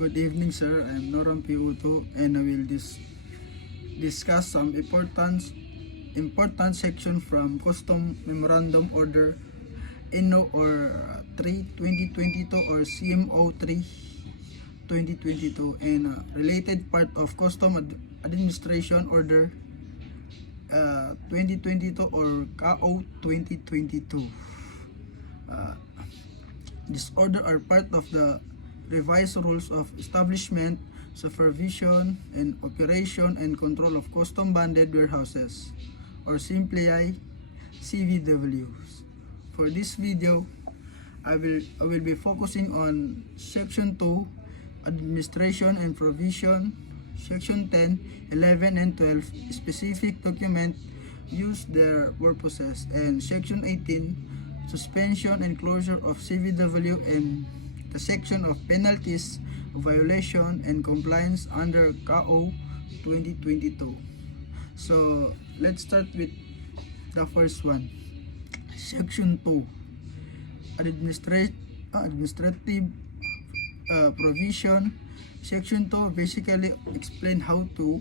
Good evening, sir. I'm Noram Piuto, and I will discuss some important section from Custom Memorandum Order NO or 3-2022 or CMO 3-2022 and related part of Custom Administration Order 2022 or CAO 2022. This order are part of the revised rules of establishment, supervision, and operation and control of custom bonded warehouses, or simply CVWs. For this video, I will be focusing on Section 2, Administration and Provision, Section 10, 11, and 12, specific document use their purposes, and Section 18, suspension and closure of CVW, and the section of penalties, violation, and compliance under CAO 2022. So, let's start with the first one. Section 2, Administrative Provision. Section 2 basically explain how to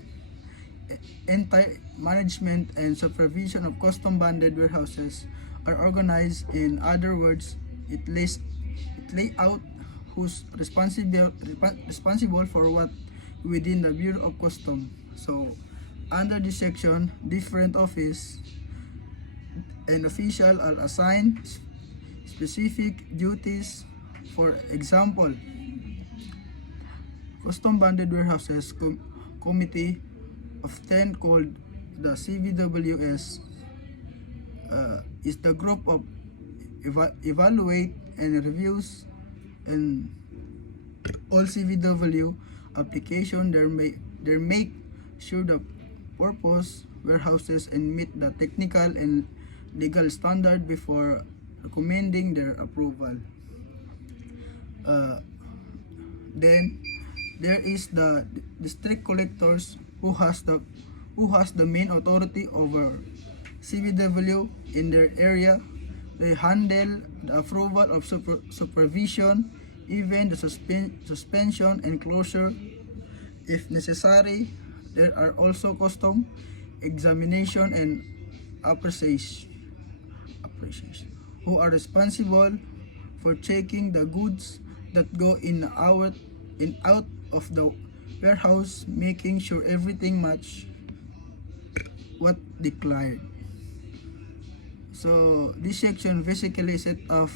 entire management and supervision of custom bonded warehouses are organized. In other words, it lay out who's responsible for what within the Bureau of Customs. So, under this section, different office and official are assigned specific duties. For example, Custom Bonded Warehouses Committee of 10 called the CVWS is the group of evaluate and reviews and all CVW application. They make sure the purpose warehouses and meet the technical and legal standard before recommending their approval. Then there is the district collectors who has the main authority over CVW in their area. They handle the approval of supervision, even the suspension and closure if necessary. There are also custom examination and appreciation who are responsible for checking the goods that go in out of the warehouse, making sure everything match what declared. So this section basically set up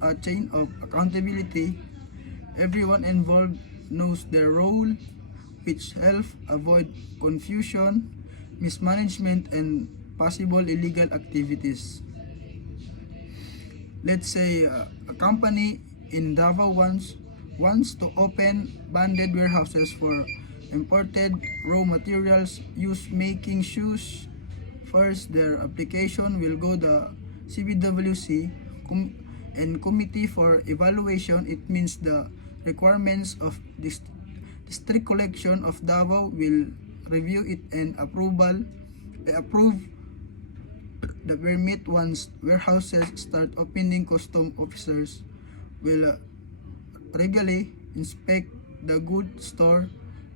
a chain of accountability. Everyone involved knows their role, which helps avoid confusion, mismanagement, and possible illegal activities. Let's say a company in Davao wants to open bonded warehouses for imported raw materials used making shoes. First, their application will go the CBWC and Committee for Evaluation. It means the requirements of district collection of Davao will review it and approve the permit. Once warehouses start opening, custom officers will regularly inspect the goods store.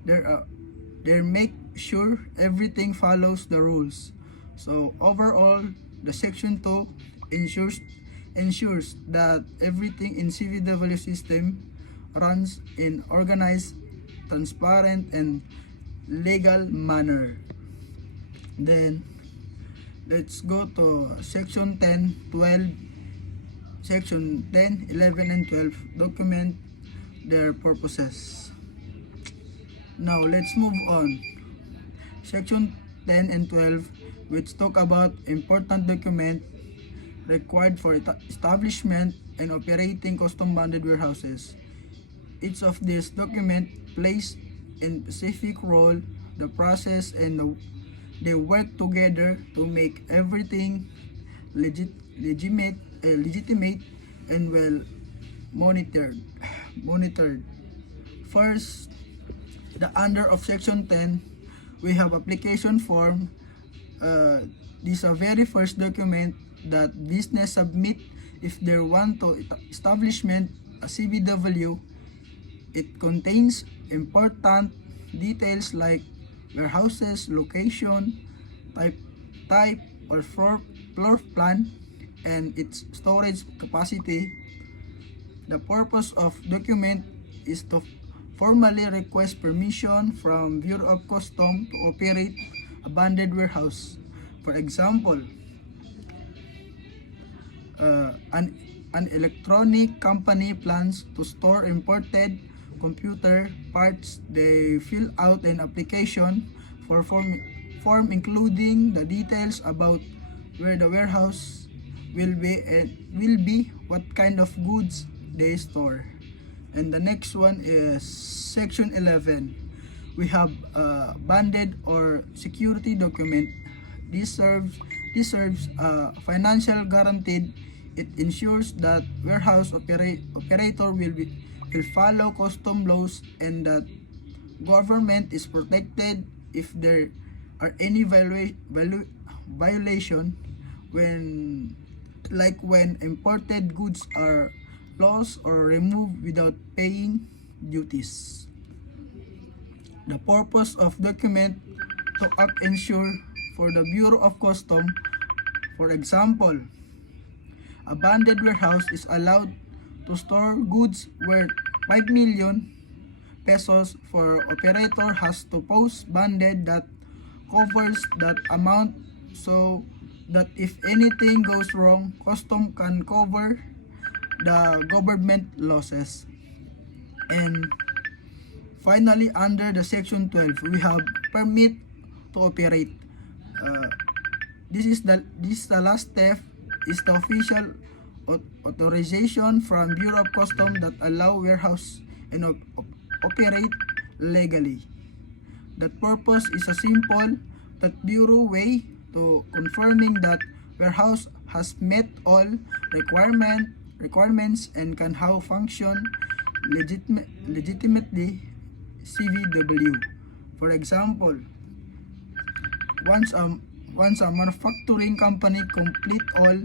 They make sure everything follows the rules. So overall, the Section 2 ensures that everything in CVW system runs in organized, transparent, and legal manner. Then let's go to Section 10, 12. Section 10, 11, and 12 document their purposes. Now let's move on. Section 10 and 12, which talk about important document required for establishment and operating custom bonded warehouses. Each of these documents plays in specific role, the process, and they work together to make everything legitimate and well monitored. First, the under of Section 10, we have application form. This is a very first document that business submit if they want to establishment a CBW. It contains important details like warehouses, location, type, type or floor plan, and its storage capacity. The purpose of document is to formally request permission from Bureau of Customs to operate a bonded warehouse. For example, an electronic company plans to store imported computer parts. They fill out an application for form including the details about where the warehouse will be, what kind of goods they store. And the next one is section 11. We have bonded or security document. This serves financial guaranteed. It ensures that warehouse operator will follow custom laws and that government is protected if there are any violation when when imported goods are lost or removed without paying duties. The purpose of document to act ensure for the Bureau of Customs. For example, a bonded warehouse is allowed to store goods worth 5 million pesos. For operator has to post bonded that covers that amount so that if anything goes wrong, custom can cover the government losses. And finally, under the section 12, we have permit to operate. Uh, this is the last step is the official authorization from Bureau of Customs that allow warehouse and operate legally. That purpose is a simple that Bureau way to confirming that warehouse has met all requirements and can how function legitimately CVW. For example, once a manufacturing company complete all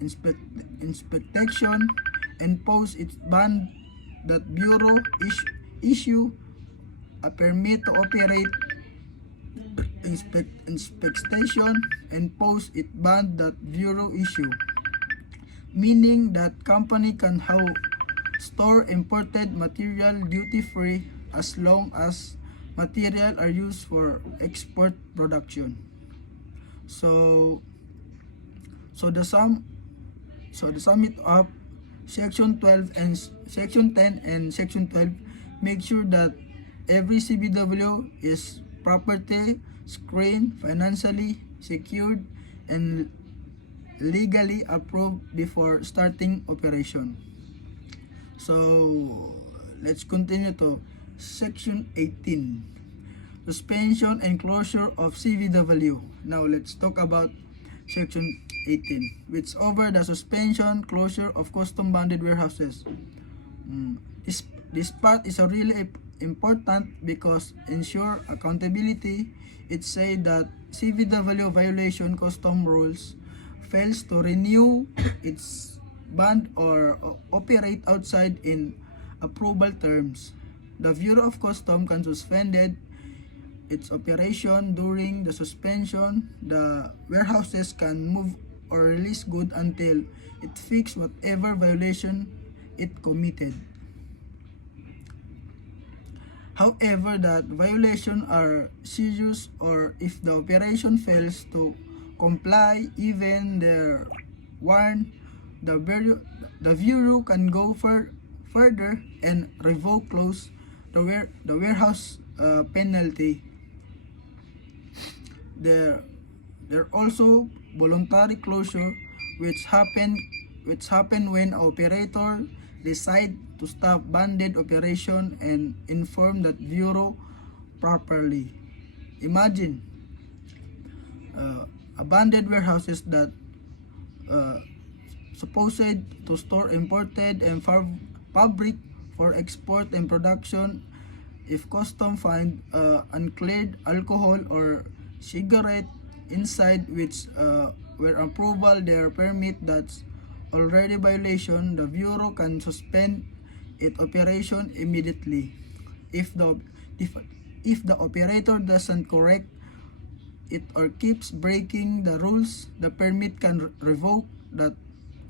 inspection and post its bond, that Bureau issue a permit to operate inspection and post it bond that Bureau issue, meaning that company can how store imported material duty free as long as material are used for export production. So the sum it up, section 12 and section 10 and section 12 make sure that every CBW is properly screened, financially secured, and legally approved before starting operation. So let's continue to section 18, suspension and closure of CVW. Now let's talk about section 18, which over the suspension closure of custom bonded warehouses. This part is a really important because ensure accountability. It say that CVW violation custom rules fails to renew its bond or operate outside in approval terms. The Bureau of Customs can suspended its operation during the suspension. The warehouses can move or release good until it fix whatever violation it committed. However, that violations are serious or if the operation fails to comply, even their warrant, the Bureau can go further and revoke close the warehouse penalty. There also voluntary closure which happen when operator decide to stop bonded operation and inform that Bureau properly. Imagine abandoned warehouses that supposed to store imported and fabric for export and production. If custom find uncleared alcohol or cigarette inside which were approval their permit, that's already violation. The Bureau can suspend its operation immediately. If the if, if the operator doesn't correct it or keeps breaking the rules, the permit can revoke that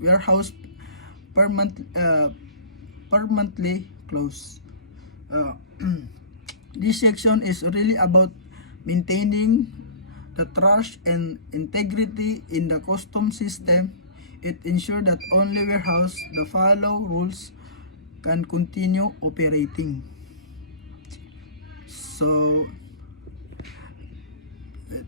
warehouse permanent, permanently close. Uh, this section is really about maintaining the trust and integrity in the custom system. It ensures that only warehouse that follow rules can continue operating. So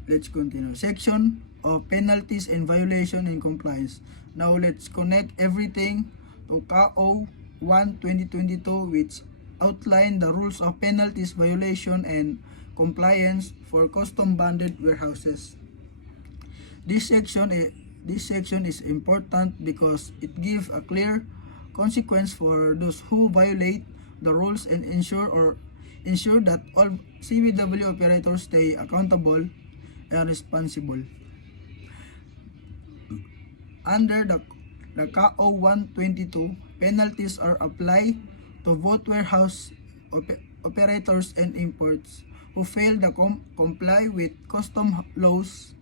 let's continue. Section of penalties and violation and compliance. Now let's connect everything to CAO-1-2022, which outline the rules of penalties, violation, and compliance for custom bonded warehouses. This section is important because it gives a clear consequence for those who violate the rules and ensure that all CBW operators stay accountable and responsible. Under the CAO-1-22, penalties are applied to both warehouse operators and imports who fail to comply with custom laws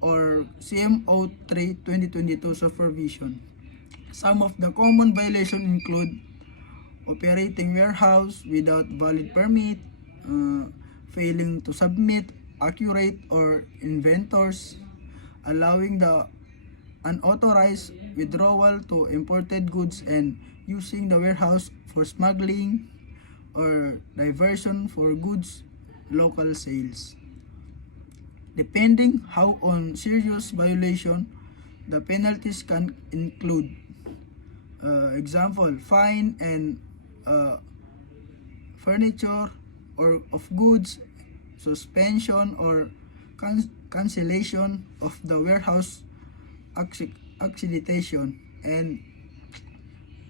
or CMO-3-2022 supervision. Some of the common violations include operating warehouse without valid permit, failing to submit accurate or inventories, allowing the unauthorized withdrawal to imported goods, and using the warehouse for smuggling or diversion for goods local sales. Depending how on serious violation, the penalties can include example, fine and furniture or of goods, suspension or cancellation of the warehouse accreditation, and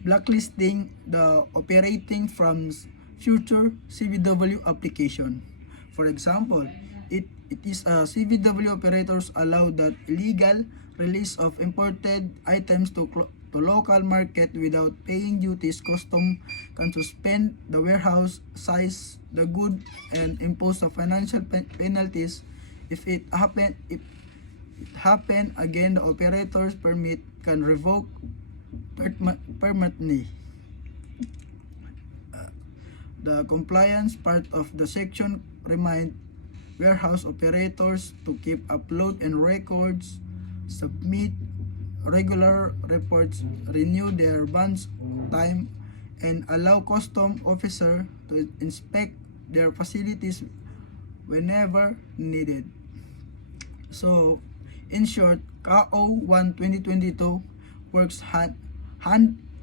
blacklisting the operating from future CBW application. For example, it is CBW operators allow that illegal release of imported items to local market without paying duties. Custom can suspend the warehouse, size the good, and impose the financial penalties. If it happen again, the operator's permit can revoke permanently. The compliance part of the section remind warehouse operators to keep upload and records, submit regular reports, renew their bonds time, and allow custom officer to inspect their facilities whenever needed. So, in short, CAO-1-2022 works hand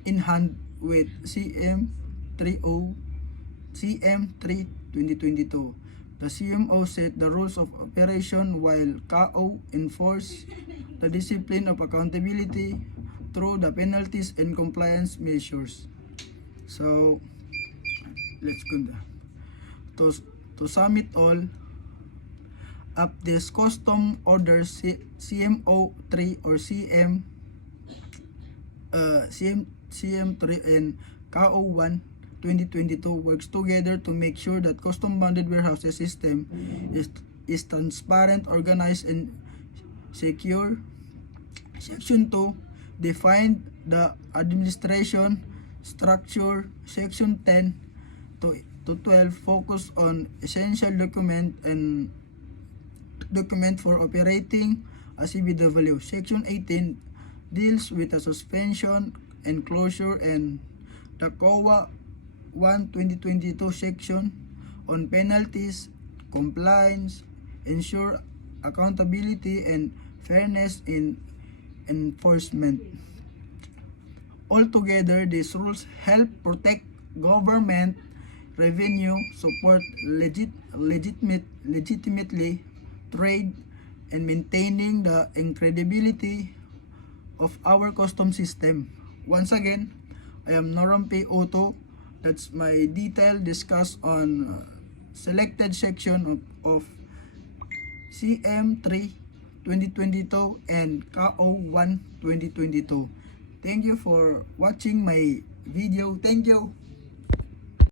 in hand with CM-3-2022. The CMO set the rules of operation while CAO enforce the discipline of accountability through the penalties and compliance measures. So, let's go. To sum it all up, this custom orders CMO3 or CM3 and CAO-1 2022 works together to make sure that custom bonded warehouses system is transparent, organized, and secure. Section 2 defined the administration structure. Section 10 to 12 focus on essential document for operating a CBW. Section 18 deals with the suspension and closure, and the CAO-1-2022 section on penalties, compliance, ensure accountability, and fairness in enforcement. Altogether, these rules help protect government revenue, support legitimately trade, and maintaining the credibility of our custom system. Once again, I am Noram P. Otto. That's my detailed discuss on selected section of CM3 2022 and CAO-1 2022. Thank you for watching my video. Thank you.